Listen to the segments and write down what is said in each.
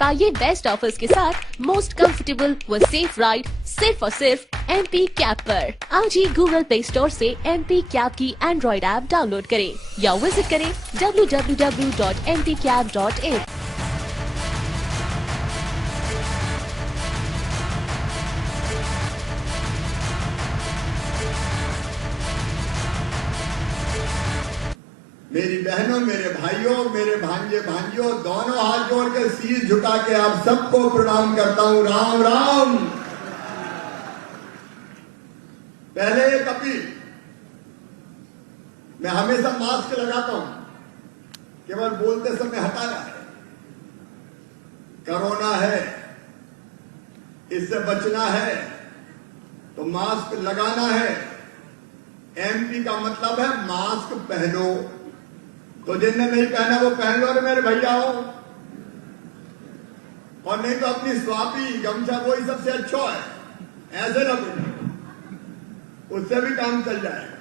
पाइए best offers के साथ मोस्ट कंफर्टेबल व सेफ राइड सिर्फ और सिर्फ MP कैब पर। आज ही गूगल प्ले स्टोर से MP कैब की एंड्रॉइड ऐप डाउनलोड करें या विजिट करें www.mpcab.in। मेरी बहनों, मेरे भाइयों, मेरे भांजे भांजियों, दोनों हाथ जोड़ के शीश झुका के आप सबको प्रणाम करता हूं। राम राम। पहले एक अपील, मैं हमेशा मास्क लगाता हूं, केवल बोलते समय हटाया है। कोरोना है, इससे बचना है तो मास्क लगाना है। MP का मतलब है मास्क पहनो। तो जिनने नहीं पहना वो पहन लो रे मेरे भैया हो, और नहीं तो अपनी स्वापी गमछा वही सबसे अच्छा है, ऐसे ना बोलो, उससे भी काम चल जाएगा।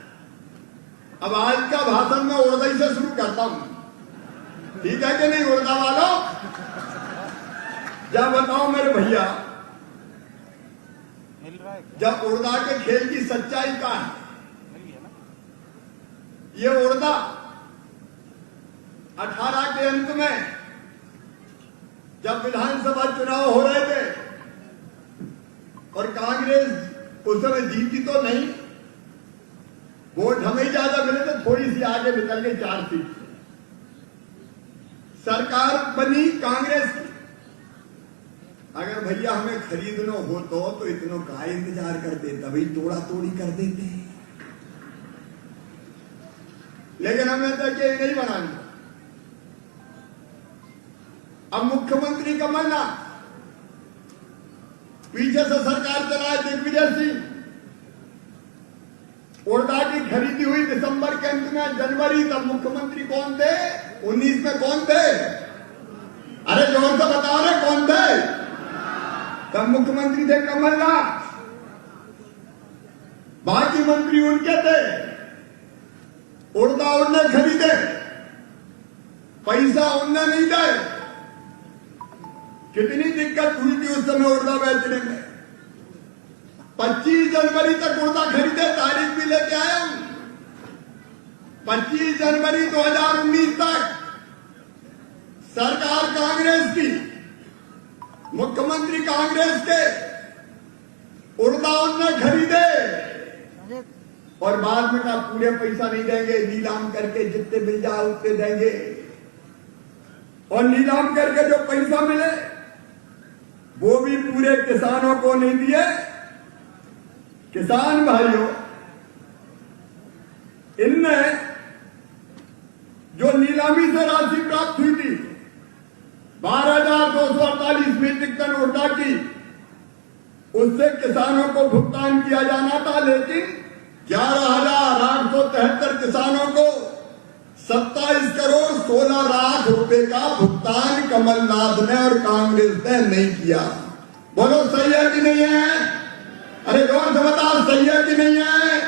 अब आज का भाषण मैं उर्दू से शुरू करता हूं, ठीक है कि नहीं उर्दा वालों? जब बताओ मेरे भैया, जब उर्दा के खेल की सच्चाई का है, ये उर्दा 18 के अंत में जब विधानसभा चुनाव हो रहे थे और कांग्रेस उस समय जीती तो नहीं, वोट हमें ही ज्यादा मिले थे, थोड़ी सी आगे निकल गई 4 सीट से। सरकार बनी कांग्रेस की। अगर भैया हमें खरीदना हो तो इतनों का इंतजार करते, तभी तोड़ा तोड़ी कर देते। लेकिन हमें तो ये नहीं बनाना। अब मुख्यमंत्री कमलनाथ, पीछे से सरकार चलाए दिग्विजय सिंह। उर्दा की खरीदी हुई दिसंबर के अंत में, जनवरी। तब मुख्यमंत्री कौन थे? 19 में कौन थे? अरे जोर से बताओ रे, कौन थे? तब मुख्यमंत्री थे कमलनाथ, बाकी मंत्री उनके थे। उर्दा उनने खरीदे, पैसा उनने नहीं दे। कितनी दिक्कत हुई थी उस समय उर्दा बेचने में। 25 जनवरी तक उर्दा खरीदे, तारीख भी लेके आया हूं। 25 जनवरी 2019 तक सरकार कांग्रेस की, मुख्यमंत्री कांग्रेस के, उर्दा उनने खरीदे और बाद में कहा पूरे पैसा नहीं देंगे, नीलाम करके जितने मिल जाए उतने देंगे। और नीलाम करके जो पैसा मिले वो भी पूरे किसानों को नहीं दिए। किसान भाइयों, इनने जो नीलामी से राशि प्राप्त हुई थी 12,248 मीट्रिक टन उर्दा की, उससे किसानों को भुगतान किया जाना था, लेकिन 11,873 किसानों को 27 करोड़ 16 लाख रुपए का भुगतान कमलनाथ ने और कांग्रेस ने नहीं किया। बोलो सही है कि नहीं है? अरे जोर से बताओ, सही है कि नहीं है?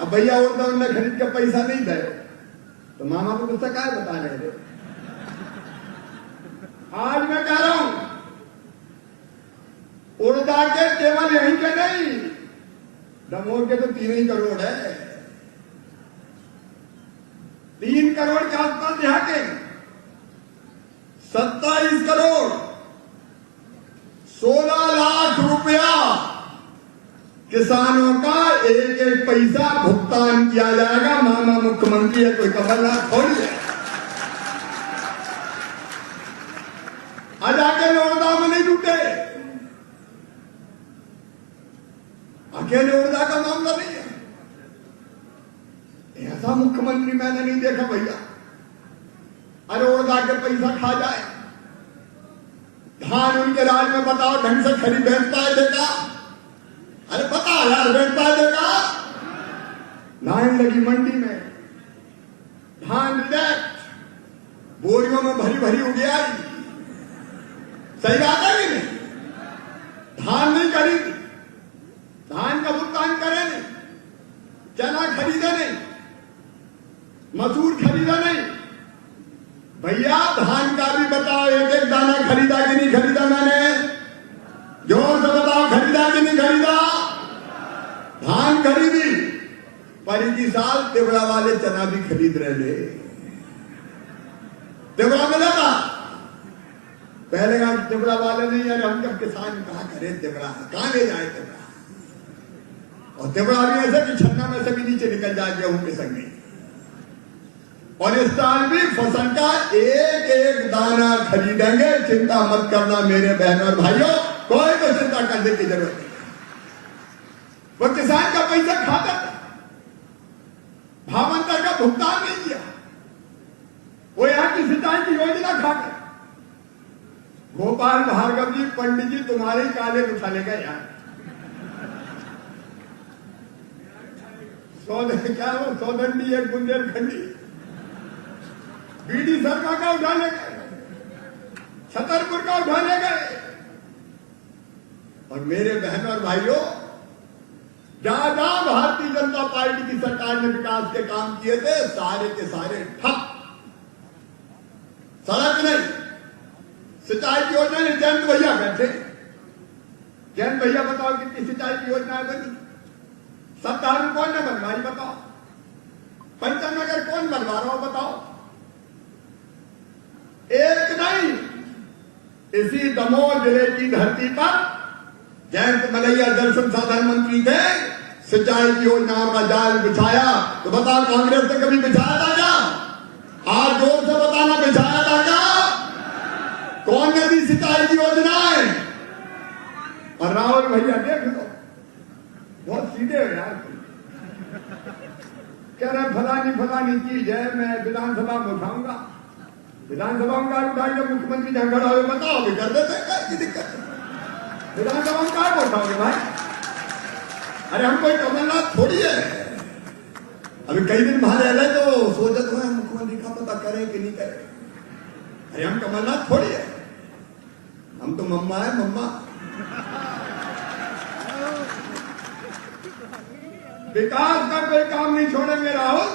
अब भैया उर्दा उनने खरीद के पैसा नहीं दे तो मामा को गुस्सा क्या बता रहे थे? आज मैं कह रहा हूं, उर्दा के केवल यहीं के नहीं, दमोह के तो 3 करोड़ है। 3 करोड़ के आसपास यहाँ के 27 करोड़ 16 लाख रुपया किसानों का एक एक पैसा भुगतान किया जाएगा। मामा मुख्यमंत्री है, कोई कमलनाथ थोड़ी है। आज अकेले उर्दा में नहीं जुटे, अकेले उर्दा का मामला नहीं है। ऐसा मुख्यमंत्री मैंने नहीं देखा भैया। अरे उर्दा के पैसा खा जाए। धान उनके राज में बताओ ढंग से खरीद बेच पाए देगा? अरे पता यार, बेच पाए देगा? लाइन लगी मंडी में, धान रिजेक्ट, बोरियों में भरी भरी उगे आई। सही बात है कि नहीं? धान नहीं खरीदी, धान का भुगतान करे नहीं, चना खरीदे नहीं, मसूर खरीदा नहीं, भैया धान का भी बताओ, एक एक दाना खरीदा कि नहीं खरीदा मैंने? जोर से बताओ, खरीदा कि नहीं खरीदा? धान खरीदी, पर इसी साल तिवड़ा वाले चना भी खरीद रहे। तिवड़ा मिला था पहले का, तिवड़ा वाले नहीं। यार हम जब किसान कहा करे तिवड़ा कहां ले जाए तिवड़ा, और तिवड़ा भी ऐसे कि छन्ना में से भी नीचे निकल जाए गेहूं के संगे। और इस साल भी फसल का एक एक दाना खरीदेंगे, चिंता मत करना मेरे बहन और भाइयों, कोई तो चिंता करने की जरूरत नहीं। वो किसान का पैसा खाता था, भावांतर का भुगतान नहीं किया, वो यहां की सिंचाई की योजना खा गए। गोपाल भार्गव जी, पंडित जी तुम्हारे काले उठा लेगा यार। क्या वो सौदंडी एक बुंदेलखंडी बीडी शर्मा का उठाने गए, छतरपुर का उठाने गए। और मेरे बहन और भाइयों, जहां जहां भारतीय जनता पार्टी की सरकार ने विकास के काम किए थे, सारे के सारे ठप। सड़क नहीं, सिंचाई की योजना नहीं। जयंत भैया बैठे, जयंत भैया बताओ कितनी सिंचाई की योजना बनी? सत्तारू कौन ने बनवाई बताओ? पंचनगर कौन बनवा रहा हो बताओ? एक नहीं, इसी दमोह जिले की धरती पर जयंत मलैया जल संसाधन मंत्री थे, सिंचाई की योजनाओं का जाल बिछाया। तो बताओ कांग्रेस ने कभी बिछाया था क्या? आज जोर से बताना, बिछाया था क्या? कौन ने दी सिंचाई की योजनाएं? और राहुल भैया देख लो, बहुत सीधे हो यार, कह रहे फलानी चीज है, मैं विधानसभा में उठाऊंगा। विधानसभा में काय उठाएंगे? मुख्यमंत्री जहां खड़ा हो बताओ, भी कर देते हैं, क्या दिक्कत है? विधानसभा में काय उठाओगे भाई? अरे हम कोई कमलनाथ थोड़ी है। अभी कई दिन बाहर रह रहे तो सोचते हुए मुख्यमंत्री का पता करें कि नहीं करें। अरे हम कमलनाथ थोड़ी है, हम तो मम्मा है, मम्मा। विकास का कोई काम नहीं छोड़ेंगे राहुल।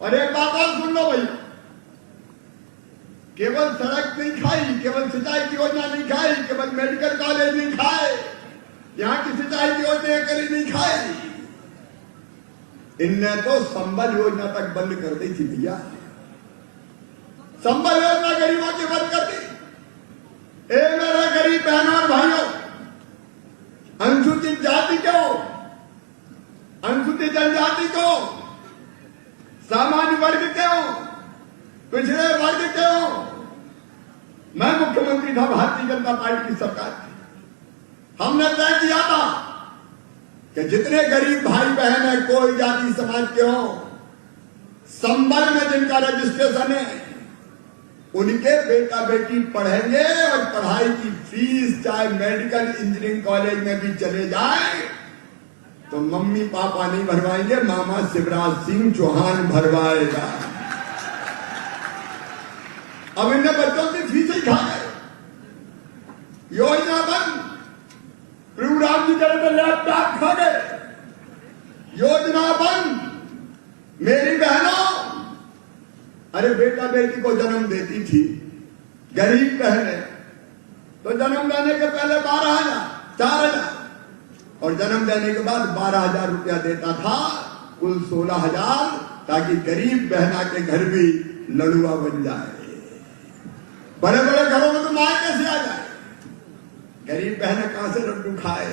और एक बात और सुन लो भैया, केवल सड़क नहीं खाई, केवल सिंचाई की योजना नहीं खाई, केवल मेडिकल कॉलेज नहीं खाए, यहां की सिंचाई की योजना करी नहीं खाई, इनने तो संबल योजना तक बंद कर दी थी भैया। संबल योजना गरीबों की बंद कर दी। ए मेरे गरीब बहनों और भाइयों, अनुसूचित जाति को, अनुसूचित जनजाति को, सामान्य वर्ग को, पिछड़े वर्ग को, मैं मुख्यमंत्री था भारतीय जनता पार्टी की सरकार की। हमने तय किया था कि जितने गरीब भाई बहन है, कोई जाति समाज के हो, संबल में जिनका रजिस्ट्रेशन है, उनके बेटा बेटी पढ़ेंगे और पढ़ाई की फीस चाहे मेडिकल इंजीनियरिंग कॉलेज में भी चले जाए तो मम्मी पापा नहीं भरवाएंगे, मामा शिवराज सिंह चौहान भरवाएगा। अब इनने बच्चों की फीस ही खा गए, योजना बंद। प्रभुराम जी करे तो लैपटॉप खा गए, योजना बंद। मेरी बहनों, अरे बेटा बेटी को जन्म देती थी गरीब बहनें, तो जन्म देने के पहले 12,000, 4,000 और जन्म देने के बाद 12,000 रुपया देता था, कुल 16,000, ताकि गरीब बहना के घर भी लड़ुआ बन जाए। बड़े बड़े घरों में तो माए कैसे आ जाए, गरीब बहनें कहां से लड्डू खाए,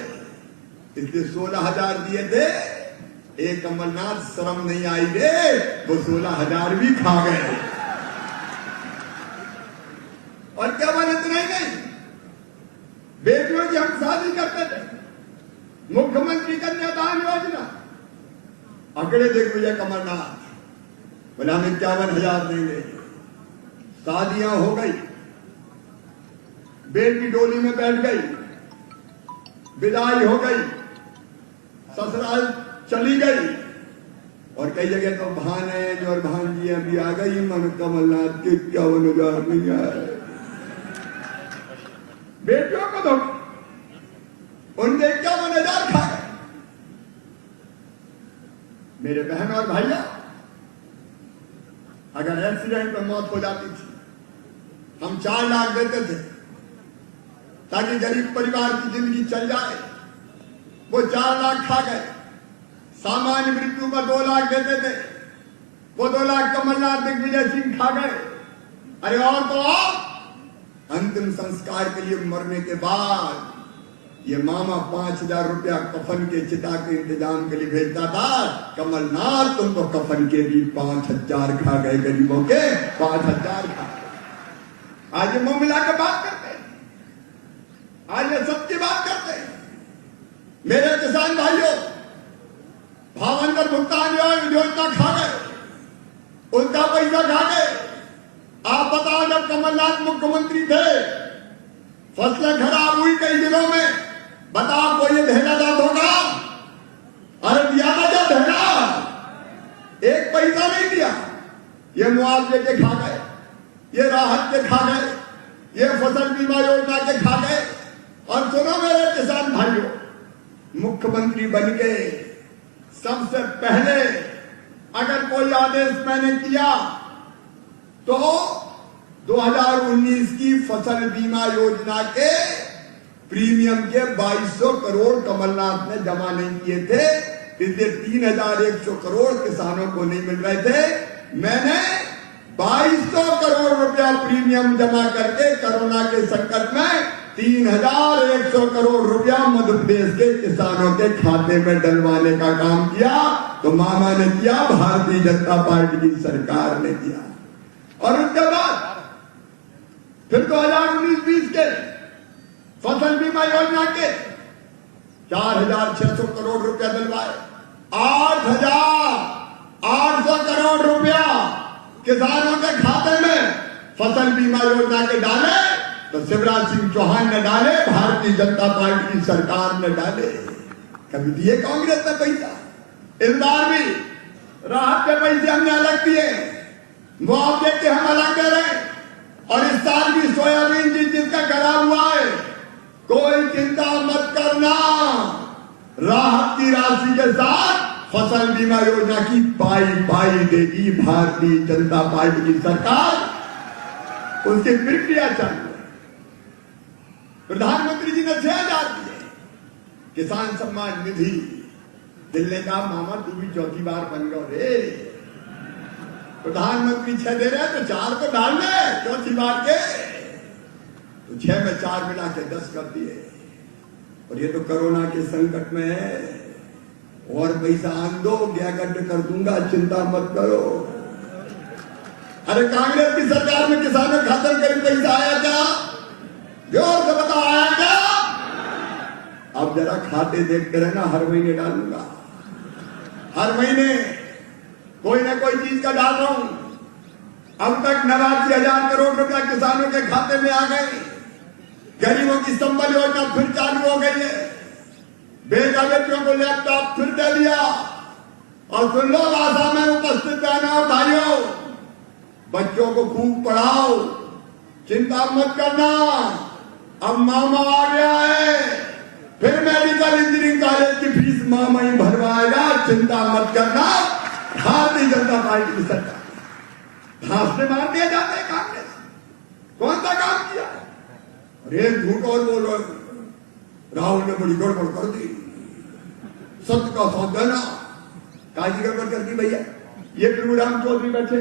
इसलिए 16,000 दिए थे। एक कमलनाथ शर्म नहीं आई रे, वो 16,000 भी खा गए। और क्या बने इतना ही नहीं, बेटियों की हम शादी करते थे, मुख्यमंत्री कन्यादान योजना, अगले देख भैया कमलनाथ बोला हम 51,000 देंगे। शादियां हो गई, बेटी डोली में बैठ गई, विदाई हो गई, ससुराल चली गई, और कई जगह तो भाने और भांजियां भी आ गई। मन कमलनाथ के 51,000 नहीं आए, बेटियों को दो, उनके 51,000 खा गए। मेरे बहन और भाइयों, अगर एक्सीडेंट में मौत हो जाती थी, हम 4 लाख देते थे ताकि गरीब परिवार की जिंदगी चल जाए। वो 4 लाख खा गए। सामान्य मृत्यु पर 2 लाख देते थे, वो 2 लाख कमलनाथ दिग्विजय सिंह खा गए। अरे और तो और, अंतिम संस्कार के लिए मरने के बाद ये मामा 5,000 रुपया कफन के चिता के इंतजाम के लिए भेजता था। कमलनाथ तुम तो कफन के भी 5,000 खा गए, गरीबों के 5,000 खा गए। आज ये मुंह मिला के बात करते हैं, आज ये सत्य बात करते हैं। मेरे किसान भाइयों, भावांतर भुगतान योजना खा गए, उनका पैसा खा गए। आप बताओ, जब कमलनाथ मुख्यमंत्री थे, फसलें खराब हुई कई जिलों में, बताओ कोई ये देहनादार होगा? अरे दिया ना क्या देना? एक पैसा नहीं दिया। ये मुआवजे के खा गए, ये राहत के खा गए, ये फसल बीमा योजना के खा गए। और सुनो मेरे किसान भाइयों, मुख्यमंत्री बन के सबसे पहले अगर कोई आदेश मैंने किया तो 2019 की फसल बीमा योजना के प्रीमियम के 2200 करोड़ कमलनाथ ने जमा नहीं किए थे, इसलिए 3,100 करोड़ किसानों को नहीं मिल रहे थे। मैंने 2200 करोड़ रुपया प्रीमियम जमा करके कोरोना के संकट में 3,100 करोड़ रुपया मध्य प्रदेश के किसानों के खाते में डलवाने का काम किया। तो मामा ने किया, भारतीय जनता पार्टी की सरकार ने किया। और उसके बाद फिर 2019-20 के फसल बीमा योजना के 4,600 करोड़ रुपया दिलवाए। 8,800 करोड़ रुपया किसानों के खाते में फसल बीमा योजना के डाले तो शिवराज सिंह चौहान ने डाले, भारतीय जनता पार्टी की सरकार ने डाले। कभी दिए कांग्रेस ने पैसा? इस बार भी राहत के पैसे हमने अलग दिए, मुआवजे के हम अलग दे रहे हैं। और इस साल भी सोयाबीन जिसका गला हुआ है, कोई चिंता मत करना, राहत की राशि के साथ फसल बीमा योजना की पाई देगी भारतीय जनता पार्टी की सरकार। उसकी प्रक्रिया चालू है। प्रधानमंत्री जी ने 6,000 दिए किसान सम्मान निधि। दिल ने कहा, मामा तू भी चौथी बार बन गया रे। प्रधानमंत्री 6 दे रहे हैं तो 4 को डाल दे चौथी बार के। तो 6 में 4 मिला के 10 कर दिए। और ये तो कोरोना के संकट में है, और पैसा आन दो, गड्ढ कर दूंगा, चिंता मत करो। अरे कांग्रेस की सरकार में किसानों के खाते में कहीं पैसा आया क्या? जोर से बताओ, आया क्या? अब जरा खाते देखते रहना, हर महीने डालूंगा, हर महीने कोई ना कोई चीज का डाल रहा हूं। अब तक 89,000 करोड़ रुपया किसानों के खाते में आ गए। गरीबों की संबल योजना फिर चालू हो गई है। बेटा बेटियों को लैपटॉप फिर दे दिया। और सुन लो, आशा में उपस्थित बहनों और भाइयों, बच्चों को खूब पढ़ाओ, चिंता मत करना। अब मामा आ गया है, फिर मेडिकल इंजीनियरिंग कॉलेज की फीस मामा ही भरवाएगा, चिंता मत करना। भारतीय जनता पार्टी की सरकार घास से मार दिया जाता है कांग्रेस। कौन सा काम किया? अरे झूठ और बोल रहे, राहुल ने बड़ी गड़बड़ कर दी, सत्य का साथ देना। काजी गड़बड़ कर दी भैया? ये प्रभुराम चौधरी बैठे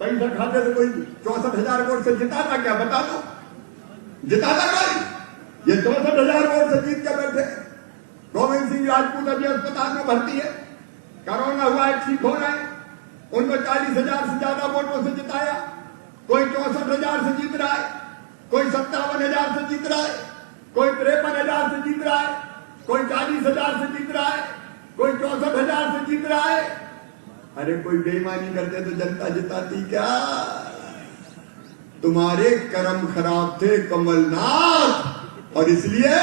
पैसा खाते थे, कोई 64,000 वोट से जिता था क्या? बता दो, जिता था कोई? ये 64,000 वोट से जीत के बैठे। गोविंद सिंह राजपूत अभी अस्पताल में भर्ती है, कोरोना हुआ है, ठीक हो रहा है। उनको 40,000 से ज्यादा वोटों से जिताया। कोई 64,000 से जीत रहा है, कोई 57,000 से जीत रहा है, कोई 53,000 से जीत रहा है, कोई 40,000 से जीत रहा है, कोई 64,000 से जीत रहा है। अरे कोई बेईमानी करते तो जनता जिताती क्या? तुम्हारे कर्म खराब थे कमलनाथ, और इसलिए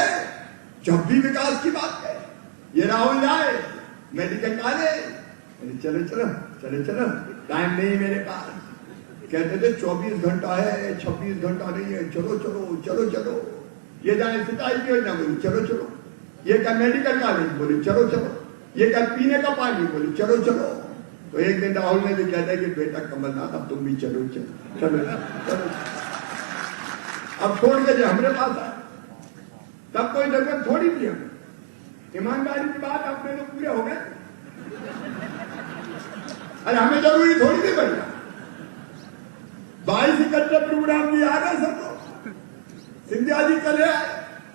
जब भी विकास की बात है, ये राहुल जाए मेडिकल कॉलेज, चलो चलो चलो चलो, टाइम नहीं मेरे पास। कहते थे 24 घंटा है, 26 घंटा नहीं है, चलो चलो चलो चलो। ये जाए सिंचाई की योजना, बोले चलो चलो। ये क्या मेडिकल कॉलेज, बोले चलो चलो। ये क्या पीने का पानी, बोले चलो चलो। तो एक दिन राहुल ने भी कह दिया कि बेटा कमलनाथ अब तुम भी चलो चलो चलो चलो, अब छोड़ के जो हमारे पास आए, तब कोई जरूरत थोड़ी थी हमें। ईमानदारी की बात अपने तो पूरे हो गए। अरे हमें जरूरी थोड़ी थी बढ़िया। 22 इकट्ठे प्रोग्राम भी आ गए सबको, सिंधिया जी चले आए।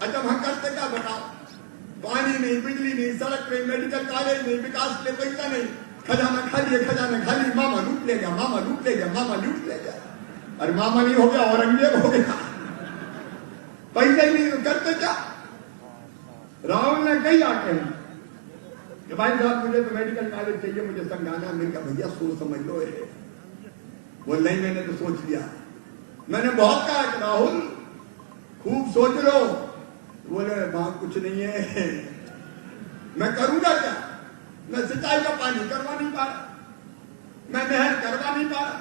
अच्छा हम करते क्या बताओ? पानी नहीं, बिजली नहीं, सड़क नहीं, मेडिकल कॉलेज नहीं, विकास के लिए पैसा नहीं, खजाना खाली है, खजाना खाली, मामा लूट ले गया, मामा लूट ले गया, मामा लूट ले गया। अरे मामा नहीं हो गया, औरंगजेब हो गया। पैसा ही नहीं तो करते क्या? राहुल ने कही आके कि भाई साहब मुझे तो मेडिकल कॉलेज चाहिए, मुझे समझाना। मैंने कहा भैया सोच समझ लो। बोल नहीं मैंने तो सोच लिया। मैंने बहुत कहा कि राहुल खूब सोच लो। बोले वहां कुछ नहीं है, मैं करूंगा क्या? मैं सिंचाई का पानी करवा नहीं पा रहा, मैं नहर करवा नहीं पा रहा,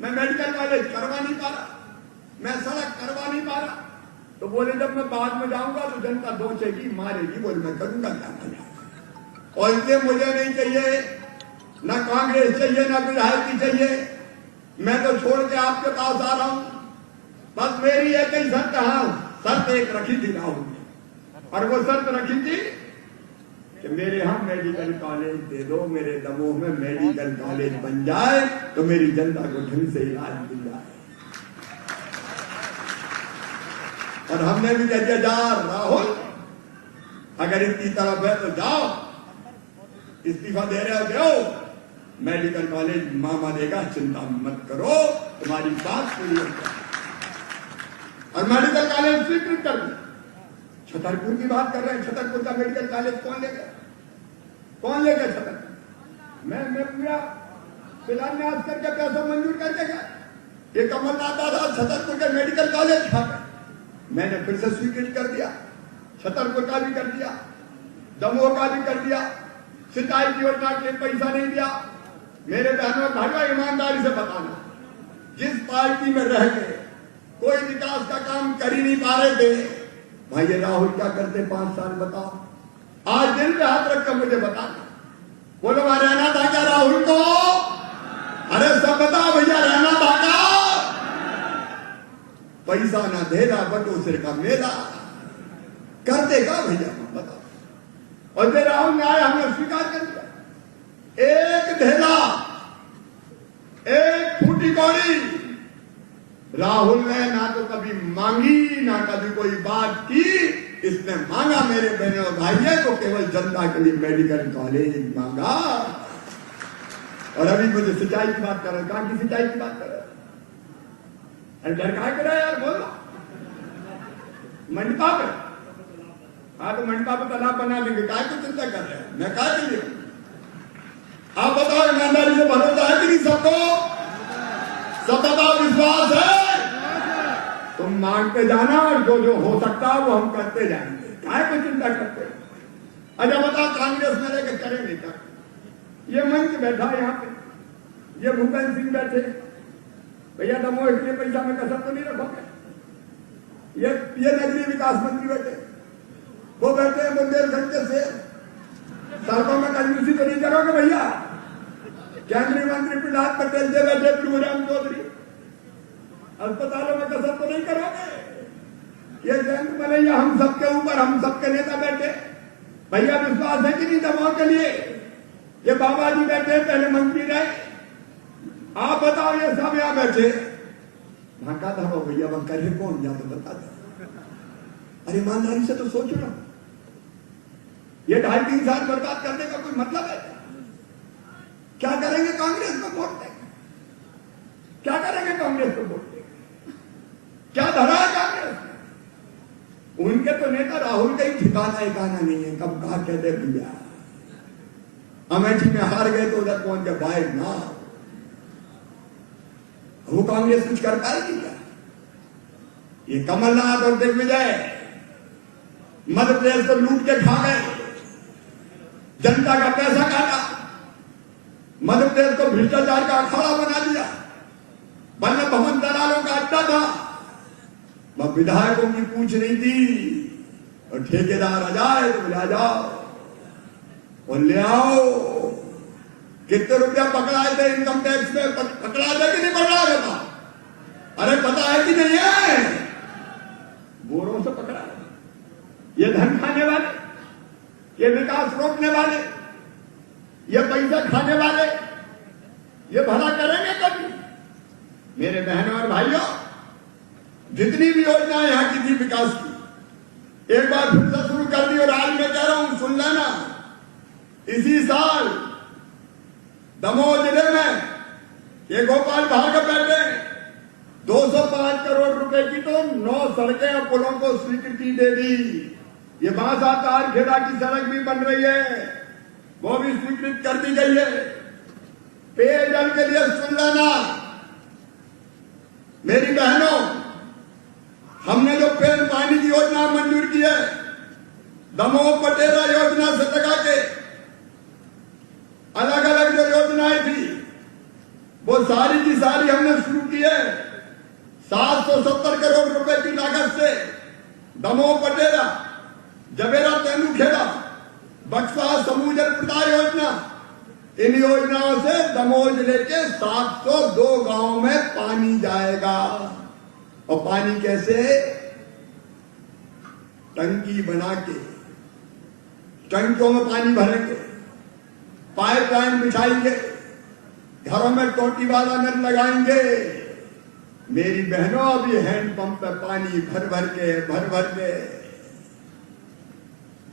मैं मेडिकल कॉलेज करवा नहीं पा रहा, मैं सड़क करवा नहीं पा रहा। तो बोले जब मैं बाद में जाऊंगा तो जनता दोचेगी, मारेगी। बोले मैं करूंगा क्या? और इसलिए मुझे नहीं चाहिए, ना कांग्रेस चाहिए, ना विधायक चाहिए। मैं तो छोड़ के आपके पास आ रहा हूं। बस मेरी एक ही शर्त है, शर्त एक रखी थी राहुल ने, और वो शर्त रखी थी कि मेरे यहां मेडिकल कॉलेज दे दो, मेरे दमोह में मेडिकल कॉलेज बन जाए तो मेरी जनता को ढंग से इलाज मिल जाए। और हमने भी कह दिया जा राहुल, अगर इतनी तरफ है तो जाओ, इस्तीफा दे रहे हो दो, मेडिकल कॉलेज मामा देगा, चिंता मत करो, तुम्हारी बात पूरी हो जाए। और मेडिकल कॉलेज स्वीकृत कर दिया। छतरपुर की बात कर रहे हैं, छतरपुर का मेडिकल कॉलेज कौन ले गया? कौन ले गया छतरपुर? मैं पूरा शिलान्यास करके पैसा मंजूर करके गया। ये कमलनाथ दादा छतरपुर के मेडिकल कॉलेज खा गए। मैंने फिर से स्वीकृत कर दिया, छतरपुर का भी कर दिया, दमोह का भी कर दिया। सिंचाई की योजना के लिए पैसा नहीं दिया। मेरे बहनों और भाइयों ईमानदारी से बताना, जिस पार्टी में रह गए कोई विकास का काम कर ही नहीं पा रहे थे, भाई ये राहुल क्या करते 5 साल बताओ। आज दिल पे हाथ रखकर मुझे बताना, बोलो वहां रहना था क्या राहुल को? अरे सब बताओ भैया, रहना था क्या? पैसा ना धेला बटो सिर का मेला, कर देगा भैया बताओ। और फिर राहुल ने आया, हमने स्वीकार कर दिया। एक धेला, एक फूटी कौड़ी राहुल ने ना तो कभी मांगी, ना कभी कोई बात की। इसने मांगा मेरे बहनों और भाइयों को, केवल जनता के लिए मेडिकल कॉलेज मांगा। और अभी मुझे सिंचाई की बात कर रहे, कहां की सिंचाई की बात कर रहे? अरे डर क्या कर रहा है यार, बोल मंडपा पे। हाँ तो मंडपा पे तालाब बना देंगे, काय को चिंता कर रहे हैं? मैं काय के लिए? आप बताओ, ईमानदारी से भरोसा है कि नहीं सबको? सब बताओ, विश्वास है? तुम मांगते जाना और जो जो हो सकता है वो हम करते जाएंगे, काय को चिंता करते? अच्छा बताओ, कांग्रेस में लेकर करेंगे क्या? ये मंच बैठा यहाँ पे, ये भूपेंद्र सिंह बैठे, भैया दमोह के लिए पैसा में कसर तो नहीं रखोगे? ये नगरीय विकास मंत्री बैठे, वो बैठे हैं बुंदेलखंड से, सड़कों में कंजूसी तो नहीं करोगे भैया? केंद्रीय मंत्री प्रहलाद पटेल से बैठे, प्रभुराम चौधरी, अस्पतालों में कसर तो नहीं करोगे? ये जयंत मलैया, हम सबके ऊपर, हम सबके नेता बैठे। भैया विश्वास है कि नहीं दमोह के लिए? ये बाबा जी बैठे, पहले मंत्री रहे। आप बताओ, ये सब यहां बैठे, भागा धरो भैया, वहां करे कौन? या तो बता दो। अरे ईमानदारी से तो सोच लो, ये 2.5-3 साल बर्बाद करने का कोई मतलब है? क्या करेंगे कांग्रेस को वोट देंगे? क्या करेंगे कांग्रेस को वोट देंगे? क्या धरा है कांग्रेस? उनके तो नेता राहुल का ही ठिकाना एकाना नहीं है, कब कहा कहते भैया। अमेठी में हार गए तो उधर पहुंच गए बाहर ना। वो कांग्रेस कुछ कर पाएगी क्या? ये कमलनाथ और दिग्विजय मध्य प्रदेश को लूट के खा गए, जनता का पैसा काटा, मध्य प्रदेश को भ्रष्टाचार का अखाड़ा बना दिया, वल्लभ भवन दलालों का अड्डा था, वह विधायकों की पूछ नहीं थी, और ठेकेदार आ जाए तो ले जाओ और ले आओ, कितने रुपया पकड़ाए थे इनकम टैक्स में, पकड़ा थे कि नहीं पकड़ा था? अरे पता है कि नहीं है? बोरों से पकड़ा। ये धन खाने वाले, ये विकास रोकने वाले, ये पैसा खाने वाले, ये भला करेंगे कभी? मेरे बहनों और भाइयों, जितनी भी योजनाएं यहाँ की थी विकास की, एक बार फिर से शुरू कर दी। और आज मैं कह रहा हूं, सुन लेना, इसी साल दमोह जिले में ये गोपाल भार्गव बैठे 205 करोड़ रुपए की तो 9 सड़कें और पुलों को स्वीकृति दे दी। ये बांसा तारखेड़ा की सड़क भी बन रही है, वो भी स्वीकृत कर दी गई है। पेयजल के लिए सुन लेना मेरी बहनों, हमने जो पेड़ पानी की योजना मंजूर की है, दमोह पटेरा योजना से लगा के अलग अलग जो योजनाएं थी वो सारी की सारी हमने शुरू की है। 770 करोड़ रुपए की लागत से दमोह पटेरा, जबेरा तेंदुखेड़ा, बक्सा समूह जल प्रदाय योजना, इन योजनाओं से दमोह जिले के 702 गांव में पानी जाएगा। और पानी कैसे? टंकी बना के टंकियों में पानी भरेंगे, पाइपलाइन बिछाएंगे, घरों में टोटी वाला नल लगाएंगे। मेरी बहनों, अभी हैंडपंप पे पानी भर भर के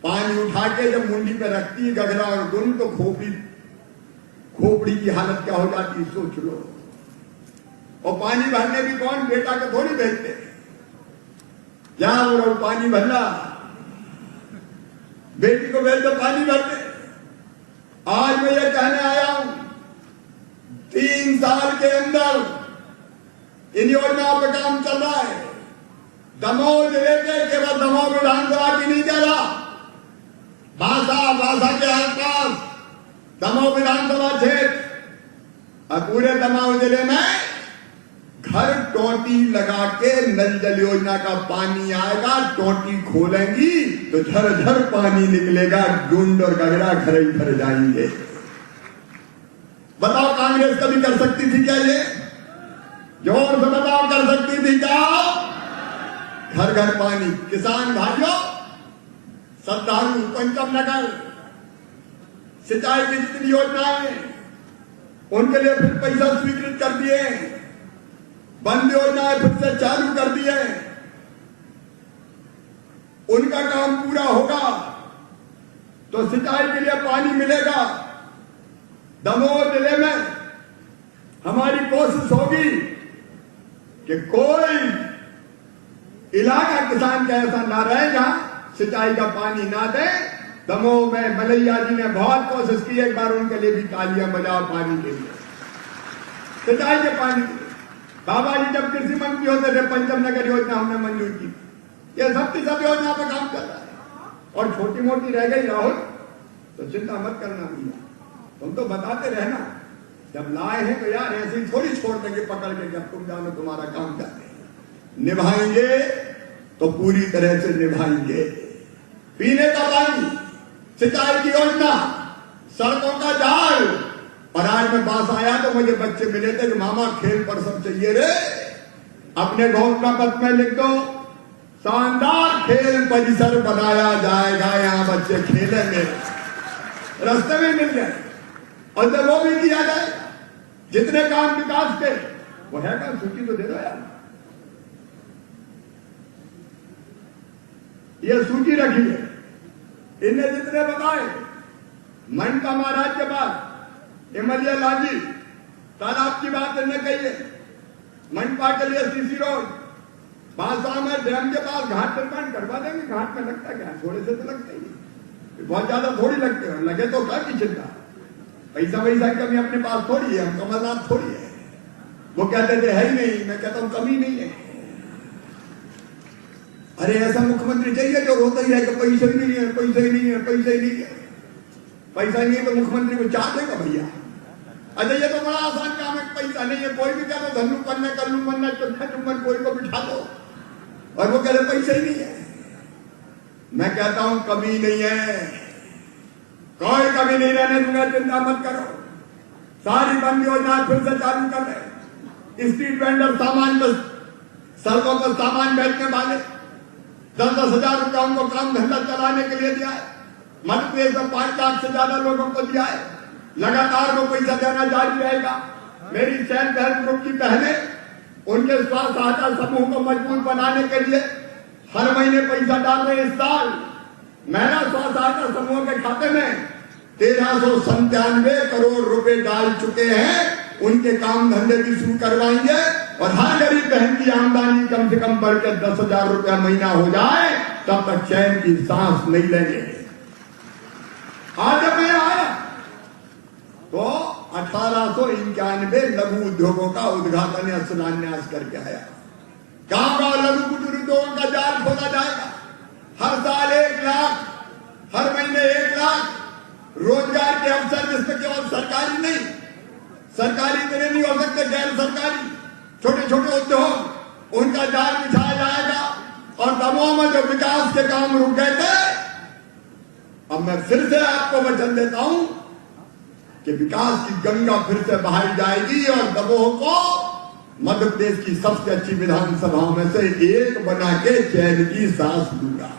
पानी उठा के जब मुंडी पे रखती है गगरा और गुन, तो खोपड़ी की हालत क्या हो जाती है सोच लो। और पानी भरने भी कौन? बेटा को थोड़ी भेजते, जहां वो पानी भरना, बेटी को भेज दो पानी भरते। आज मैं ये कहने आया हूं, 3 साल के अंदर इन योजनाओं पर काम चल रहा है। दमोह जिले के केवल दमोह विधानसभा की नहीं कह रहा, बांसा के आसपास दमोह विधानसभा क्षेत्र और पूरे दमोह जिले में घर टोटी लगा के नल जल योजना का पानी आएगा। टोटी खोलेंगी तो झरझर पानी निकलेगा, डूंड और गगरा घर ही भर जाएंगे। बताओ, कांग्रेस कभी कर सकती थी क्या ये? जोर से बताओ, कर सकती थी क्या? घर घर पानी। किसान भाइयों, श्रद्धालु, पंचम नगर, सिंचाई की जितनी योजनाएं, उनके लिए फिर पैसा स्वीकृत कर दिए, बंद योजनाएं फिर से चालू कर दिए। उनका काम पूरा होगा तो सिंचाई के लिए पानी मिलेगा। दमोह जिले में हमारी कोशिश होगी कि कोई इलाका किसान का ऐसा ना रहे जहां सिंचाई का पानी ना दे। दमोह में मलैया जी ने बहुत कोशिश की, एक बार उनके लिए भी तालियां बजाओ पानी के लिए, सिंचाई के पानी के लिए। बाबा जी जब कृषि मंत्री होते थे, पंचम नगर योजना हमने मंजूर की। ये सब की सब योजना पे काम कर रहा है। और छोटी मोटी रह गई राहुल तो चिंता मत करना भैया, तुम तो बताते रहना। जब लाए हैं तो यार ऐसे ही थोड़ी छोड़ देंगे पकड़ के, जब तुम जानो तुम्हारा काम क्या है। निभाएंगे तो पूरी तरह से निभाएंगे। पीने का पानी, सिंचाई की योजना, सड़कों का जाल। और आज मैं पास आया तो मुझे बच्चे मिले थे कि मामा खेल पर सब चाहिए रे, अपने घोषणा पत्र में लिख दो, शानदार खेल परिसर बनाया जाएगा, यहाँ बच्चे खेलेंगे। रास्ते में मिल गए और जब वो भी किया जाए, जितने काम विकास के वो है का सूची तो दे दो यार। ये सूची रखी है, इन्हें जितने बताए, मन का महाराज के बाद इमलिया लाजी तालाब की बात इन्हें कही है, मनपा के लिए सीसी रोड, बांसा में डैम के पास घाट निर्माण करवा देंगे। घाट में लगता क्या, थोड़े से तो लगता ही, बहुत ज्यादा थोड़ी लगते हैं, लगे तो क्या की चिंता, पैसा वैसा की कमी अपने पास थोड़ी है, हम कमलनाथ थोड़ी है। वो कहते थे है ही नहीं, मैं कहता हूं कमी नहीं है। अरे ऐसा मुख्यमंत्री चाहिए जो रोता ही रहेगा पैसा ही नहीं है, पैसा ही नहीं है, पैसा ही नहीं है। पैसा नहीं है तो मुख्यमंत्री को चाह देगा भैया। अच्छा ये तो बड़ा आसान काम है, पैसा नहीं है, कोई भी कह दो धन्नू पन्ना कल्लू पन्ना चुम्बन कोई को बिठा दो और वो कह रहे पैसा ही नहीं है। मैं कहता हूं कमी नहीं है, कोई कमी नहीं रहने दूंगा, चिंता मत करो। सारी बंद योजनाएं फिर से चालू कर रहे। स्ट्रीट वेंडर सामान पर, सड़कों पर सामान बेचने वाले 10-10 हजार रुपया उनको काम धंधा चलाने के लिए दिया है। मध्य प्रदेश में 5 लाख से ज्यादा लोगों को दिया है। लगातार वो पैसा देना जारी रहेगा। मेरी सेल्फ हेल्प ग्रुप की बहनें उनके स्वास्थ्य सहायता समूह को मजबूत बनाने के लिए हर महीने पैसा डाल रहे। इस साल महिला स्वास्थ्य सहायता समूह के खाते में 1397 करोड़ रुपए डाल चुके हैं। उनके काम धंधे भी शुरू करवाएंगे और हर गरीब बहन की आमदनी कम से कम बढ़कर 10,000 रुपया महीना हो जाए तब तक चैन की सांस नहीं लेंगे। आज जब मैं आया तो 1891 लघु उद्योगों का उद्घाटन या शिलान्यास करके आया। गांव-गांव लघु कुटीर उद्योगों का जाल खोला जाएगा। हर साल 1 लाख, हर महीने 1 लाख रोजगार के अवसर, जिसमें केवल सरकारी नहीं, सरकारी इतने नहीं हो सकते, गैर सरकारी छोटे छोटे उद्योग, उनका जाल बिछाया जाएगा। और दमोह में जो विकास के काम रुक गए थे, अब मैं फिर से आपको वचन देता हूं कि विकास की गंगा फिर से बहाई जाएगी और दमोह को मध्य प्रदेश की सबसे अच्छी विधानसभाओं में से एक बना के चैन की सांस दूंगा।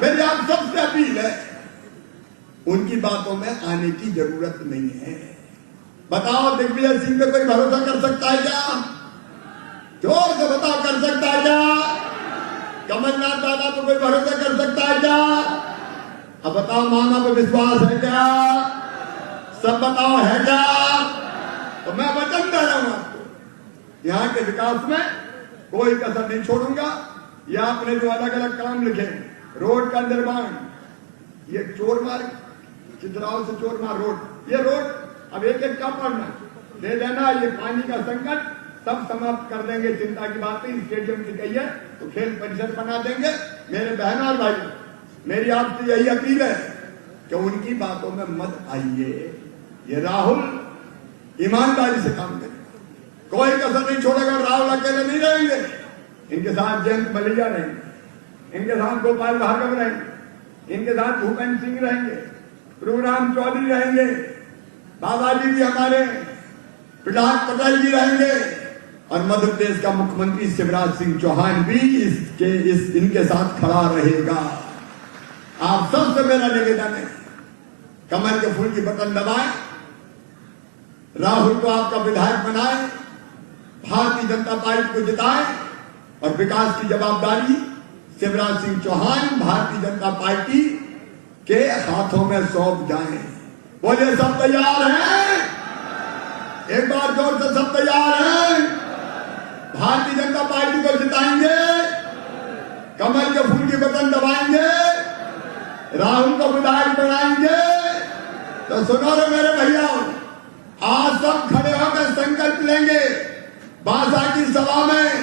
मेरी आप सबसे अपील है, उनकी बातों में आने की जरूरत नहीं है। बताओ, दिग्विजय सिंह पे कोई भरोसा कर सकता है क्या? जोर से बताओ, कर सकता है क्या? कमलनाथ दादा पे कोई भरोसा कर सकता है क्या? अब बताओ, मामा पे विश्वास है क्या? सब बताओ, है क्या? तो मैं वचन दे रहा हूं आपको, यहाँ के विकास में कोई कसर नहीं छोड़ूंगा। ये आपने जो अलग अलग काम लिखे, रोड का निर्माण, ये चोरमार्ग, चित्राओं से चोरमार्ग रोड, ये रोड अब एक एक का पढ़ना दे देना। ये पानी का संकट सब समाप्त कर देंगे, चिंता की बात नहीं। स्टेडियम की गई है तो खेल परिसर बना देंगे। मेरे बहनों और भाइयों, मेरी आपसे यही अपील है कि उनकी बातों में मत आइए। ये राहुल ईमानदारी से काम करेगा, कोई कसर नहीं छोड़ेगा। राहुल अकेले नहीं रहेंगे, इनके साथ जयंत मलैया रहेंगे, इनके साथ गोपाल भार्गव रहेंगे, इनके साथ भूपेंद्र सिंह रहेंगे, प्रभुराम चौधरी रहेंगे, बाबाजी भी हमारे, प्रहलाद पटेल जी रहेंगे और मध्य प्रदेश का मुख्यमंत्री शिवराज सिंह चौहान भी इनके साथ खड़ा रहेगा। आप सबसे मेरा निवेदन है, कमल के फूल की बटन दबाएं, राहुल को आपका विधायक बनाएं, भारतीय जनता पार्टी को जिताएं और विकास की जवाबदारी शिवराज सिंह चौहान भारतीय जनता पार्टी के हाथों में सौंप जाएं। बोलिए, सब तैयार हैं? एक बार जोर से सब तैयार हैं? भारतीय जनता पार्टी को जिताएंगे, कमल के फूल की बटन दबाएंगे, राहुल को विधायक बनाएंगे। तो सुनो रे मेरे भैया, आज सब खड़े होकर संकल्प लेंगे बासाकी सभा में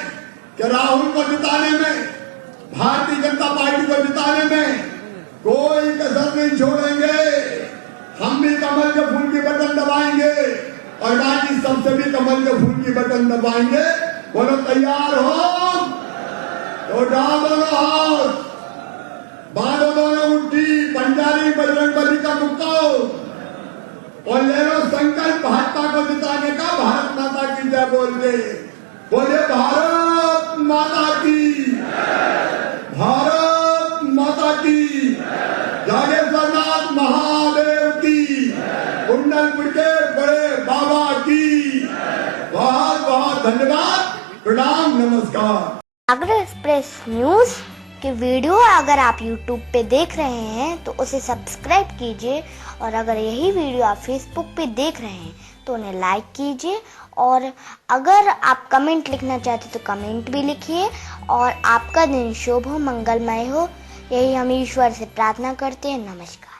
कि राहुल को जिताने में, भारतीय जनता पार्टी को जिताने में कोई कसर नहीं छोड़ेंगे। हम भी कमल के फूल की बटन दबाएंगे और बाकी सबसे भी कमल के फूल की बटन दबाएंगे। बोलो, तैयार हो तो डाल दोनों हाथ, बांधो दोनों मुट्ठी, पंजाबी बजरंगबली का मुक्का और ले लो संकल्प भाजपा को जिताने का। भारत माता की जय बोल के बोले, भारत माता की, भारत माता की, जागेश्वरनाथ महादेव की, कुंडलपुर के बड़े बाबा की बहुत बहुत धन्यवाद, प्रणाम, नमस्कार। सागर एक्सप्रेस न्यूज की वीडियो अगर आप YouTube पे देख रहे हैं तो उसे सब्सक्राइब कीजिए और अगर यही वीडियो आप Facebook पे देख रहे हैं तो उन्हें लाइक कीजिए और अगर आप कमेंट लिखना चाहते तो कमेंट भी लिखिए और आपका दिन शुभ हो, मंगलमय हो, यही हम ईश्वर से प्रार्थना करते हैं। नमस्कार।